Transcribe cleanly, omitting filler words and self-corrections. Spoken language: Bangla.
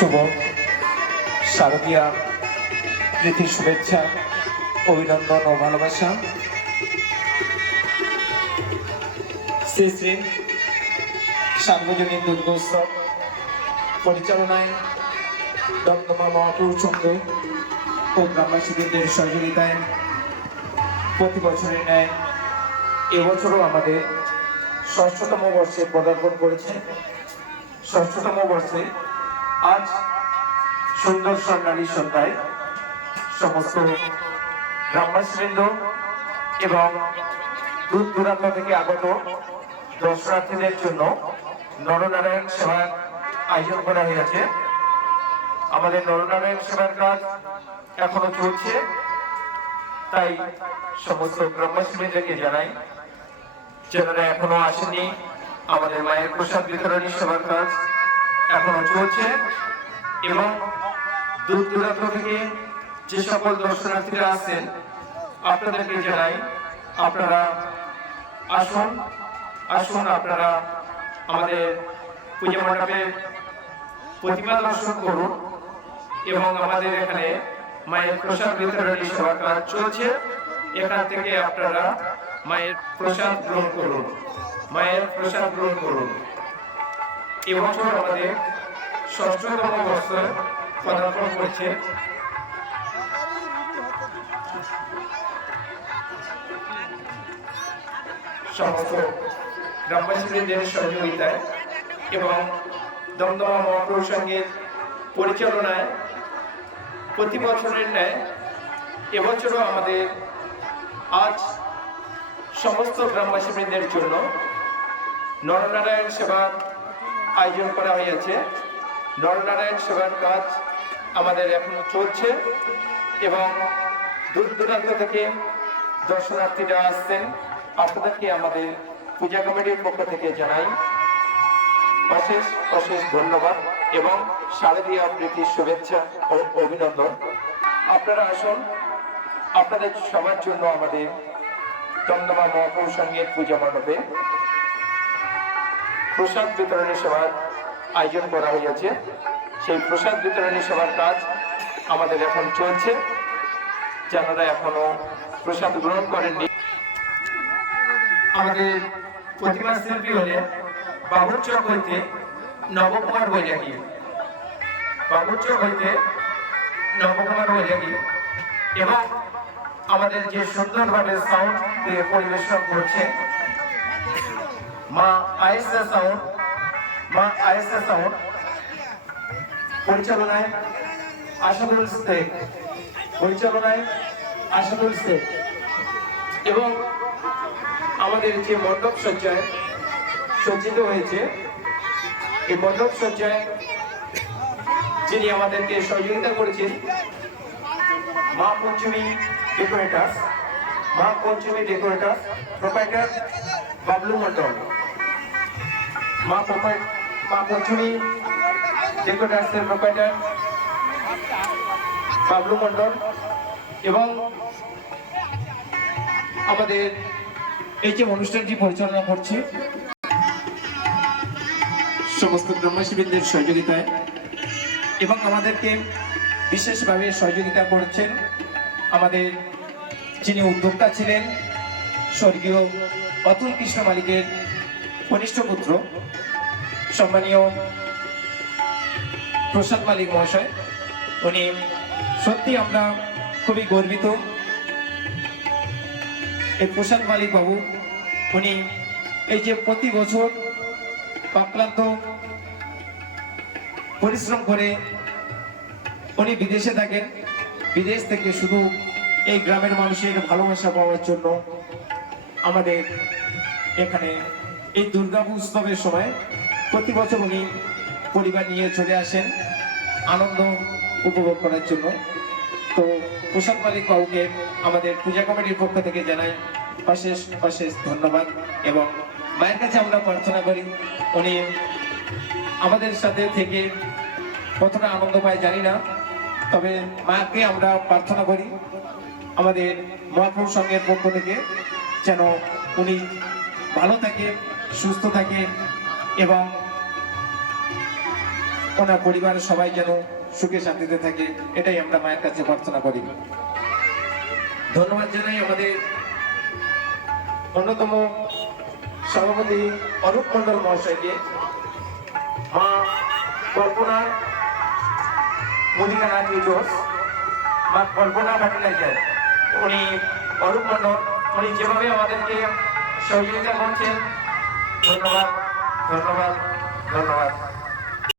শুভ শারদীয়া প্রীতির শুভেচ্ছা, অভিনন্দন ও ভালোবাসা। শ্রী শ্রী সার্বজনীন দুর্গোৎসব পরিচালনায় দমদমা মহাপুর সংঘ ও গ্রামবাসীদের সহযোগিতায় প্রতি বছরের ন্যায় এবছরও আমাদের ষষ্ঠতম বর্ষে পদার্পণ করেছে। ষষ্ঠতম বর্ষে আজ সুন্দর স্বর্ণালী সন্ধ্যায় সমস্ত গ্রামবাসীবৃন্দ এবং দূর দূরান্ত থেকে আগত দর্শনার্থীদের জন্য নরনারায়ণ সেবার আয়োজন করা হয়েছে। আমাদের নরনারায়ণ সেবার কাজ এখনো চলছে, তাই সমস্ত গ্রামবাসীবৃন্দকে জানাই যারা এখনো আসেনি, আমাদের মায়ের প্রসাদ বিতরণী সেবার কাজ এখনো চলছে এবং দূর দূরান্ত থেকে যে সকল দর্শনার্থীরা আছেন আপনাদেরকে জানাই আপনারা আসুন আপনারা আমাদের পূজা মণ্ডপে প্রতিমা দর্শন করুন এবং আমাদের এখানে মায়ের প্রসাদ বিতরণী সেবার কাজ চলছে। এখান থেকে আপনারা মায়ের প্রসাদ গ্রহণ করুন, মায়ের প্রসাদ গ্রহণ করুন। এবছর আমাদের ষষ্ঠতম বর্ষে পদার্পণ করেছে। সমস্ত গ্রামবাসীদের সহযোগিতায় এবং দমদমা মহাপুর সংঘের পরিচালনায় প্রতি বছরের ন্যায় এবছরও আমাদের আজ সমস্ত গ্রামবাসীদের জন্য নরনারায়ণ সেবার আয়োজন করা হয়েছে। নরনারায়ণ সেবার কাজ আমাদের এখনো চলছে এবং দূর দূরান্ত থেকে দর্শনার্থীরা আসছেন। আপনাদেরকে আমাদের পূজা কমিটির পক্ষ থেকে জানাই অশেষ অশেষ ধন্যবাদ এবং শারদীয়া প্রীতির শুভেচ্ছা ও অভিনন্দন। আপনারা আসুন, আপনাদের সবার জন্য আমাদের দমদমা মহাপুর সংঘের পূজা মণ্ডপে প্রসাদ বিতরণী সেবার আয়োজন করা হয়েছে। সেই প্রসাদ বিতরণী সেবার কাজ আমাদের এখন চলছে। যারা এখনো প্রসাদ গ্রহণ করেননি, আমাদের প্রতিমা শিল্পী হলেন বাবুরচক হইতে নবকুমার বৈরাগী। বাবুরচক হইতে নবকুমার বৈরাগী এবং আমাদের যে সুন্দরভাবে সাউন্ড দিয়ে পরিবেশন করছে মা আয়েশা সাউন্ড পরিচালনায় আসাদুল শেখ এবং আমাদের যে মণ্ডপ সজ্জায় সজ্জিত হয়েছে, এই মণ্ডপ সজ্জায় যিনি আমাদেরকে সহযোগিতা করেছেন মা পঞ্চমী ডেকোরেটার্স প্রোপাইটার বাবলু মন্ডল। মা পঞ্চমী ডেকোরেটার্সের প্রোপাইটার বাবলু মন্ডল এবং আমাদের এই যে অনুষ্ঠানটি পরিচালনা করছে সমস্ত গ্রামবাসীদের সহযোগিতায় এবং আমাদেরকে বিশেষভাবে সহযোগিতা করছেন আমাদের যিনি উদ্যোক্তা ছিলেন স্বর্গীয় অতুল কৃষ্ণ মালিকের কনিষ্ঠ পুত্র সম্মানীয় প্রসাদ মালিক মহাশয়। উনি সত্যি আমরা খুবই গর্বিত। এই প্রসাদ মালিক বাবু উনি এই যে প্রতি বছর অক্লান্ত পরিশ্রম করে উনি বিদেশে থাকেন, বিদেশ থেকে শুধু এই গ্রামের মানুষের ভালোবাসা পাওয়ার জন্য আমাদের এখানে এই দুর্গা উৎসবের সময় প্রতি বছর উনি পরিবার নিয়ে চলে আসেন আনন্দ উপভোগ করার জন্য। তো প্রসাদ মালিক বাবুকে আমাদের পূজা কমিটির পক্ষ থেকে জানাই অশেষ অশেষ ধন্যবাদ এবং মায়ের কাছে আমরা প্রার্থনা করি উনি আমাদের সাথে থেকে কতটা আনন্দ পায় জানি না, তবে মাকে আমরা প্রার্থনা করি আমাদের মহাপুর সংঘের পক্ষ থেকে যেন উনি ভালো থাকে, সুস্থ থাকে এবং ওনার পরিবারের সবাই যেন সুখে শান্তিতে থাকে, এটাই আমরা মায়ের কাছে প্রার্থনা করি। ধন্যবাদ জানাই আমাদের অন্যতম সভাপতি অরূপ মন্ডল মহাশয়কে। মা কল্পনা মুদিখানা ট্রেডার্স, মা কল্পনা ফার্টিলাইজার, উনি অরূপ মন্ডল, উনি যেভাবে আমাদেরকে সহযোগিতা করছেন, ধন্যবাদ ধন্যবাদ ধন্যবাদ।